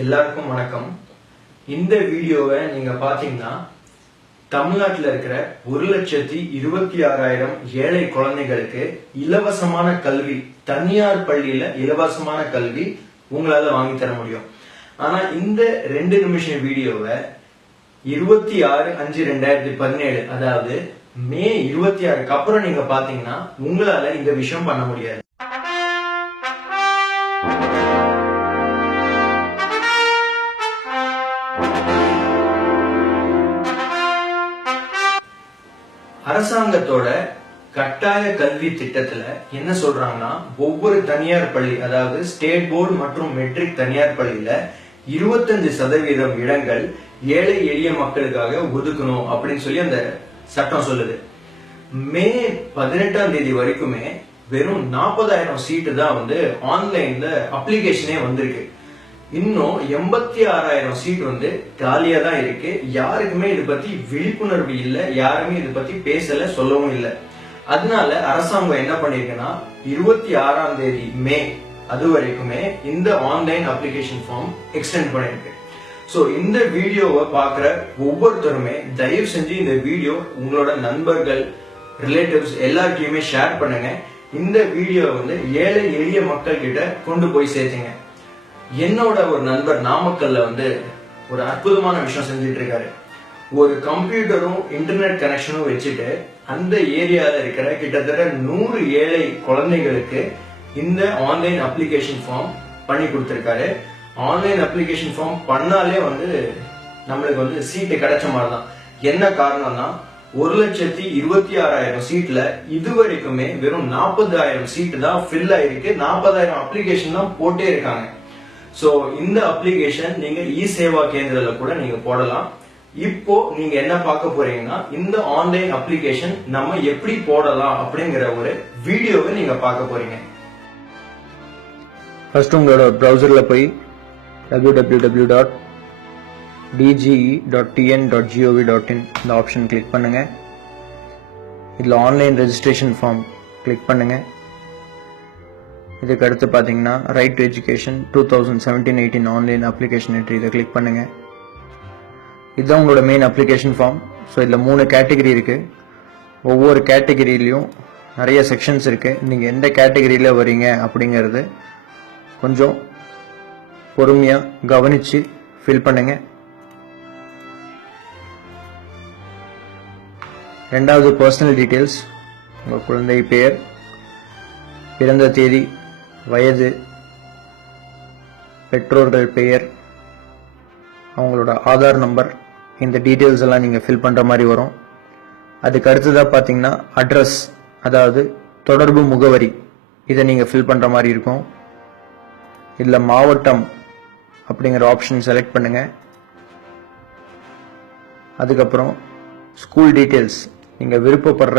எல்லாருக்கும் வணக்கம். இந்த வீடியோவை நீங்க பாத்தீங்கன்னா தமிழ்நாட்டில் இருக்கிற 1,26,000 ஏழை குழந்தைகளுக்கு இலவசமான கல்வி, தனியார் பள்ளியில இலவசமான கல்வி உங்களால வாங்கி தர முடியும். ஆனா இந்த 2 நிமிஷம் வீடியோவை 26/5/2017 அதாவது மே 26க்கு அப்புறம் நீங்க பாத்தீங்கன்னா உங்களால இந்த விஷயம் பண்ண முடியாது. அரசாங்கத்தோட கட்டாய கல்வி திட்டத்துல என்ன சொல்றாங்கன்னா, ஒவ்வொரு தனியார் பள்ளி, அதாவது ஸ்டேட் போர்டு மற்றும் மெட்ரிக் தனியார் பள்ளியில 25% இடங்கள் ஏழை எளிய மக்களுக்காக ஒதுக்கணும் அப்படின்னு சொல்லி அந்த சட்டம் சொல்லுது. மே 18ஆம் தேதி வரைக்குமே வெறும் 40,000 சீட்டு தான் ஆன்லைன்ல அப்ளிகேஷனே வந்திருக்கு. இன்னும் 86,000 சீட் காலியா தான் இருக்கு. யாருக்குமே இது பத்தி விழிப்புணர்வு இல்ல, யாருமே இது பத்தி பேசல, சொல்லவும் இல்லை. அதனால அரசாங்கம் என்ன பண்ணிருக்குன்னா 26ஆம் தேதி மே அது வரைக்குமே இந்த ஆன்லைன் அப்ளிகேஷன் ஃபார்ம் எக்ஸ்டெண்ட் பண்ணிருக்கு. சோ இந்த வீடியோவை பாக்குற ஒவ்வொருத்தருமே தயவு செஞ்சு இந்த வீடியோ உங்களோட நண்பர்கள், ரிலேட்டிவ்ஸ் எல்லாருக்கையுமே ஷேர் பண்ணுங்க. இந்த வீடியோ ஏழை எளிய மக்கள் கிட்ட கொண்டு போய் சேர்த்துங்க. என்னோட ஒரு நண்பர் நாமக்கல்ல ஒரு அற்புதமான விஷயம் செஞ்சுட்டு இருக்காரு. ஒரு கம்ப்யூட்டரும் இன்டர்நெட் கனெக்ஷனும் வச்சுட்டு அந்த ஏரியால இருக்கிற கிட்டத்தட்ட 100 ஏழை குழந்தைகளுக்கு இந்த ஆன்லைன் அப்ளிகேஷன் ஃபார்ம் பண்ணி கொடுத்திருக்காரு. ஆன்லைன் அப்ளிகேஷன் ஃபார்ம் பண்ணாலே நம்மளுக்கு சீட்டு கிடைச்ச மாதிரி தான். என்ன காரணம்னா 1,26,000 சீட்ல இதுவரைக்குமே வெறும் 40,000 சீட்டு தான் ஃபில் ஆயிருக்கு. 40,000 அப்ளிகேஷன் தான் போட்டே இருக்காங்க. சோ இந்த அப்ளிகேஷன் நீங்க இ சேவா கேந்திரல கூட நீங்க போடலாம். இப்போ நீங்க என்ன பார்க்க போறீங்கன்னா, இந்த ஆன்லைன் அப்ளிகேஷன் நம்ம எப்படி போடலாம் அப்படிங்கிற ஒரு வீடியோவை நீங்க பார்க்க போறீங்க. ஃபர்ஸ்ட் உங்களோட ப்ரௌசர்ல போய் www.dge.tn.gov.in இந்த ஆப்ஷன் கிளிக் பண்ணுங்க. இதுல ஆன்லைன் ரெஜிஸ்ட்ரேஷன் ஃபார்ம் கிளிக் பண்ணுங்க. இதுக்கு அடுத்து பாத்தீங்கன்னா right to education 2017-18 online application entry இதை கிளிக் பண்ணுங்க. இதுதான் உங்களோட மெயின் அப்ளிகேஷன் ஃபார்ம். ஸோ இதில் 3 கேட்டகரி இருக்கு. ஒவ்வொரு கேட்டகரியிலையும் நிறைய செக்ஷன்ஸ் இருக்கு. நீங்க எந்த கேட்டகரியில வரீங்க அப்படிங்கிறது கொஞ்சம் பொறுமையா கவனிச்சு ஃபில் பண்ணுங்க. ரெண்டாவது பர்சனல் டீடைல்ஸ், உங்க குழந்தை பெயர், பிறந்த தேதி, வயது, பெற்றோர்கள் பெயர், அவங்களோட ஆதார் நம்பர், இந்த டீடைல்ஸ் எல்லாம் நீங்க ஃபில் பண்ற மாதிரி வரும். அதுக்கு அடுத்ததா பாத்தீங்கன்னா அட்ரஸ், அதாவது தொடர்பு முகவரி, இதை நீங்க ஃபில் பண்ற மாதிரி இருக்கும். இதுல மாவட்டம் அப்படிங்கிற ஆப்ஷன் செலக்ட் பண்ணுங்க. அதுக்கப்புறம் ஸ்கூல் டீடைல்ஸ், நீங்க விருப்பப்படுற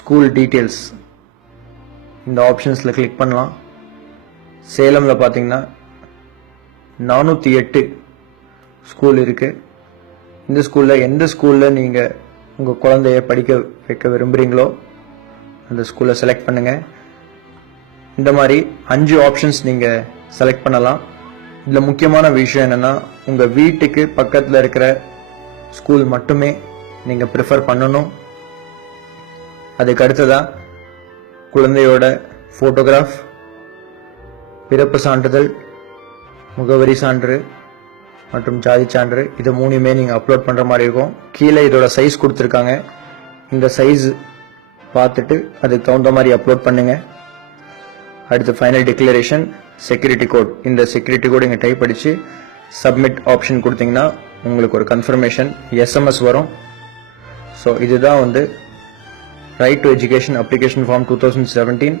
ஸ்கூல் டீடைல்ஸ் இந்த ஆப்ஷன்ஸ்ல கிளிக் பண்ணலாம். சேலம்ல பாத்தீங்கன்னா 408 ஸ்கூல் இருக்கு. இந்த ஸ்கூல்ல எந்த ஸ்கூல்ல நீங்க உங்க குழந்தைய படிக்க வைக்க விரும்புறீங்களோ அந்த ஸ்கூல்ல செலக்ட் பண்ணுங்க. இந்த மாதிரி 5 ஆப்ஷன்ஸ் நீங்க செலக்ட் பண்ணலாம். இதுல முக்கியமான விஷயம் என்னன்னா, உங்க வீட்டுக்கு பக்கத்துல இருக்கிற ஸ்கூல் மட்டுமே நீங்க ப்ரிஃபர் பண்ணணும். அதுக்கு அடுத்ததா குழந்தையோட போட்டோகிராஃப், பிறப்பு சான்றிதழ், முகவரி சான்று மற்றும் ஜாதி சான்று, இது 3மே நீங்க அப்லோட் பண்ற மாதிரி இருக்கும். கீழே இதோட சைஸ் கொடுத்துருக்காங்க. இந்த சைஸ் பார்த்துட்டு அதுக்கு தகுந்த மாதிரி அப்லோட் பண்ணுங்க. அடுத்து ஃபைனல் டிக்ளரேஷன், செக்யூரிட்டி கோட். இந்த செக்யூரிட்டி கோட் இங்க டைப் அடிச்சு சப்மிட் ஆப்ஷன் கொடுத்தீங்கன்னா உங்களுக்கு ஒரு கன்ஃபர்மேஷன் SMS வரும். ஸோ இதுதான் right to education application form 2017.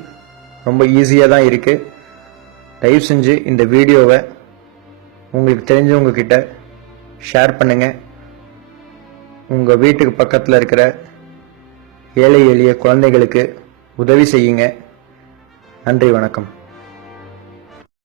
ரொம்ப ஈஸியாக தான் இருக்கு. தயவு செஞ்சு இந்த வீடியோவை உங்களுக்கு தெரிஞ்சவங்க கிட்ட ஷேர் பண்ணுங்க. உங்க வீட்டுக்கு பக்கத்தில் இருக்கிற ஏழை எளிய குழந்தைகளுக்கு உதவி செய்யுங்க. நன்றி, வணக்கம்.